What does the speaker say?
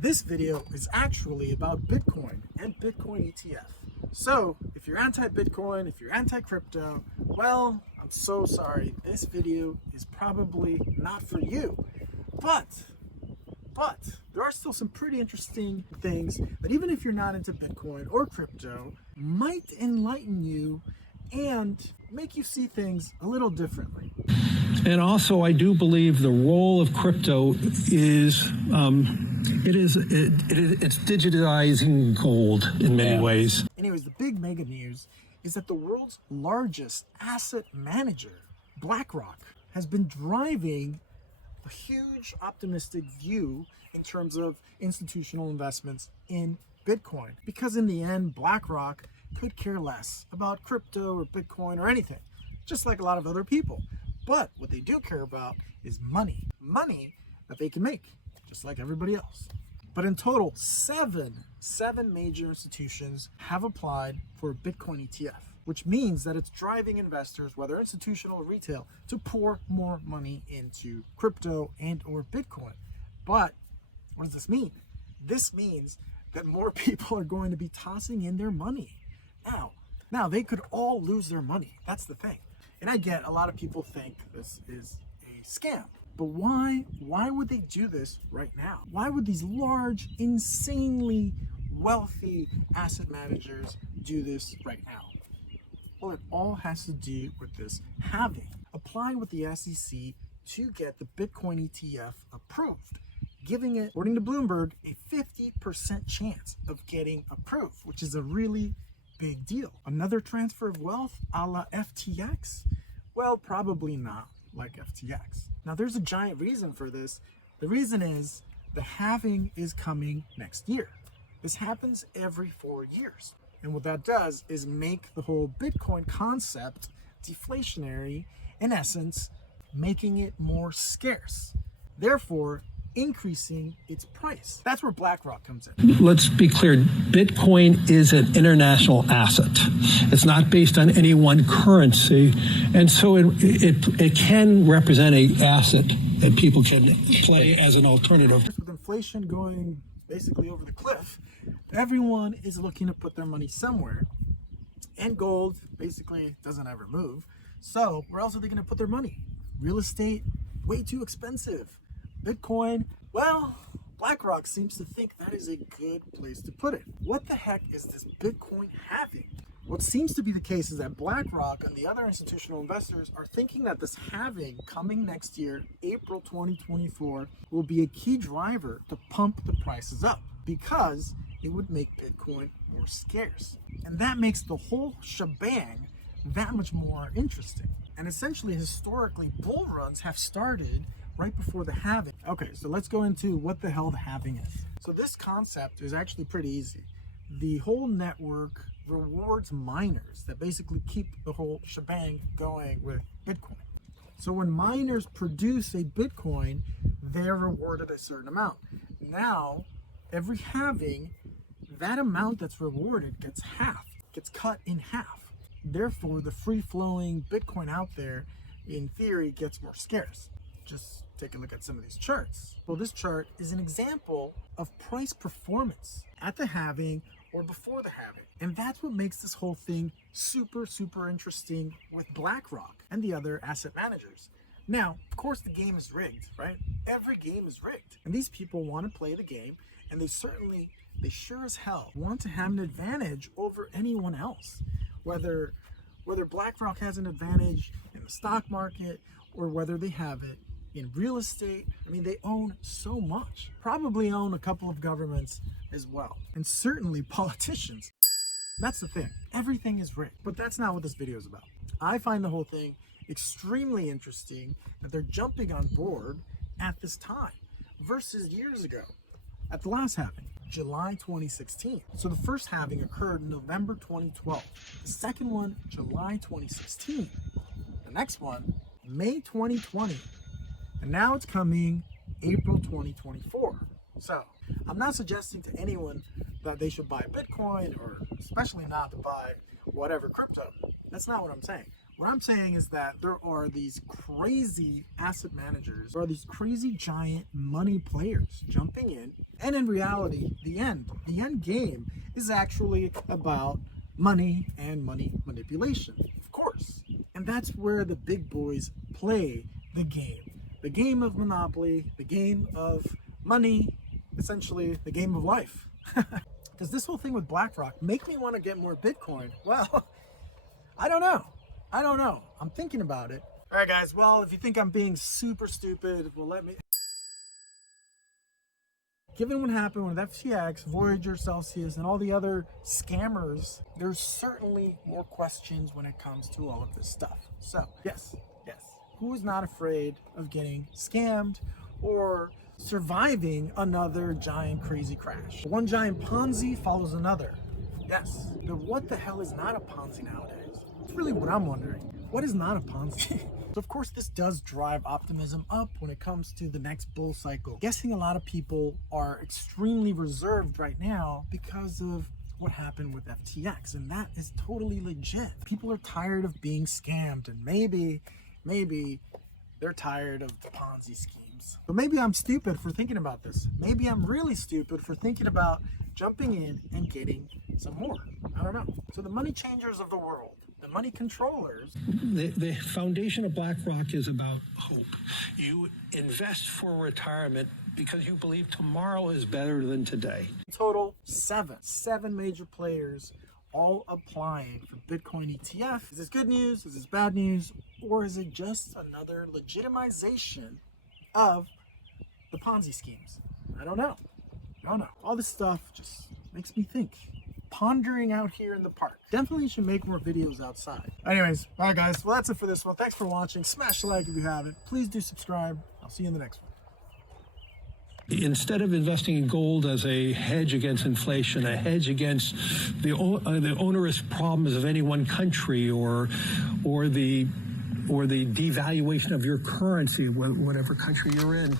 This video is actually about Bitcoin and Bitcoin ETF. So if you're anti-Bitcoin, if you're anti-crypto, well, I'm so sorry. This video is probably not for you. But there are still some pretty interesting things that even if you're not into Bitcoin or crypto, might enlighten you and make you see things a little differently. And also, I do believe the role of crypto is it's digitizing gold in many ways. Anyways, the big mega news is that the world's largest asset manager, BlackRock, has been driving a huge optimistic view in terms of institutional investments in Bitcoin. Because in the end, BlackRock could care less about crypto or Bitcoin or anything, just like a lot of other people. But what they do care about is money that they can make, just like everybody else. But in total, seven major institutions have applied for a Bitcoin ETF, which means that it's driving investors, whether institutional or retail, to pour more money into crypto and or Bitcoin. But what does this mean? This means that more people are going to be tossing in their money. Now they could all lose their money. That's the thing. And I get a lot of people think this is a scam. But why would they do this right now? Why would these large, insanely wealthy asset managers do this right now? Well, it all has to do with this halving, applying with the SEC to get the Bitcoin ETF approved, giving it, according to Bloomberg, a 50% chance of getting approved, which is a really big deal. Another transfer of wealth a la FTX? Well, probably not like FTX. Now, there's a giant reason for this. The reason is the halving is coming next year. This happens every 4 years. And what that does is make the whole Bitcoin concept deflationary, in essence, making it more scarce, therefore increasing its price. That's where BlackRock comes in. Let's be clear, Bitcoin is an international asset. It's not based on any one currency. And so it can represent an asset that people can play as an alternative. With inflation going basically over the cliff, everyone is looking to put their money somewhere. And gold basically doesn't ever move. So where else are they going to put their money? Real estate, way too expensive. Bitcoin, well, BlackRock seems to think that is a good place to put it. What the heck is this Bitcoin halving? What seems to be the case is that BlackRock and the other institutional investors are thinking that this halving coming next year, April 2024, will be a key driver to pump the prices up because it would make Bitcoin more scarce. And that makes the whole shebang that much more interesting. And essentially, historically, bull runs have started right before the halving. Okay, so let's go into what the hell the halving is. So this concept is actually pretty easy. The whole network rewards miners that basically keep the whole shebang going with Bitcoin. So when miners produce a Bitcoin, they're rewarded a certain amount. Now, every halving, that amount that's rewarded gets cut in half. Therefore, the free-flowing Bitcoin out there, in theory, gets more scarce. Just take a look at some of these charts. Well, this chart is an example of price performance at the halving or before the halving. And that's what makes this whole thing super, super interesting with BlackRock and the other asset managers. Now, of course, the game is rigged, right? Every game is rigged. And these people want to play the game, and they sure as hell want to have an advantage over anyone else. Whether BlackRock has an advantage in the stock market or whether they have it in real estate. I mean, they own so much. Probably own a couple of governments as well. And certainly politicians. That's the thing. Everything is rigged. But that's not what this video is about. I find the whole thing extremely interesting that they're jumping on board at this time versus years ago at the last halving, July 2016. So the first halving occurred in November 2012. The second one, July 2016. The next one, May 2020. And now it's coming April 2024. So I'm not suggesting to anyone that they should buy Bitcoin or especially not to buy whatever crypto. That's not what I'm saying. What I'm saying is that there are these crazy asset managers, there are these crazy giant money players jumping in And in reality, the end game is actually about money and money manipulation, of course. And that's where the big boys play the game. The game of monopoly, the game of money, essentially the game of life. Does this whole thing with BlackRock make me want to get more Bitcoin? Well, I don't know. I'm thinking about it. All right, guys. Well, if you think I'm being super stupid, well, let me... Given what happened with FTX, Voyager, Celsius, and all the other scammers, there's certainly more questions when it comes to all of this stuff. So, yes, who is not afraid of getting scammed or surviving another giant crazy crash? One giant Ponzi follows another. Yes, but what the hell is not a Ponzi nowadays? It's really what I'm wondering. What is not a Ponzi? So of course this does drive optimism up when it comes to the next bull cycle. Guessing a lot of people are extremely reserved right now because of what happened with FTX, and that is totally legit. People are tired of being scammed, and maybe they're tired of the Ponzi schemes. But maybe I'm stupid for thinking about this. Maybe I'm really stupid for thinking about jumping in and getting some more. I don't know. So the money changers of the world, the money controllers. The foundation of BlackRock is about hope. You invest for retirement because you believe tomorrow is better than today. Total seven major players all applying for Bitcoin ETF. Is this good news? Is this bad news? Or is it just another legitimization of the Ponzi schemes? I don't know. All this stuff just makes me think. Pondering out here in the park. Definitely should make more videos outside. Anyways, bye guys. Well, that's it for this one. Thanks for watching. Smash the like if you haven't. Please do subscribe. I'll see you in the next one. Instead of investing in gold as a hedge against inflation, a hedge against the onerous problems of any one country, or the devaluation of your currency, whatever country you're in.